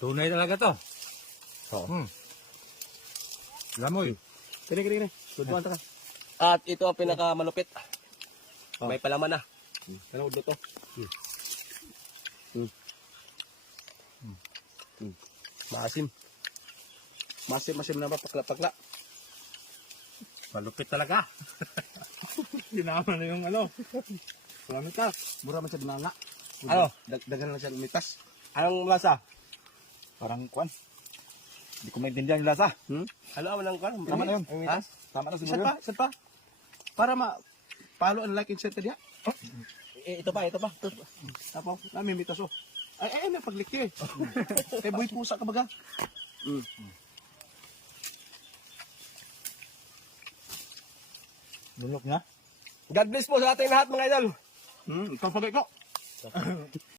Tunay talaga to. Oo. Lamoy. Kini. Tuduan ta ka. At ito ang pinakamalupit. Oh. May palaman na. Ano ulo to? Maasim. Masim na ba pakla. Malupit talaga. Sinama na yung ano. Salamat ka. Mura man siya binanga. Ano? Dagan lang siya mitas. Anong lasa? Parang kwan. Hindi ko maintindihan yung lasa. Ano ang nang kan? Tama na yun. Ha? Tama na Isa siguro pa, yun. isa pa. Para follow and like and share diha. Ito pa. Tapos nami mitas oh. Ay, may paglikti eh. Kay buhay pusa ka baga. Lulok na. God bless po sa ating lahat mga idol. Ikaw sabay ko.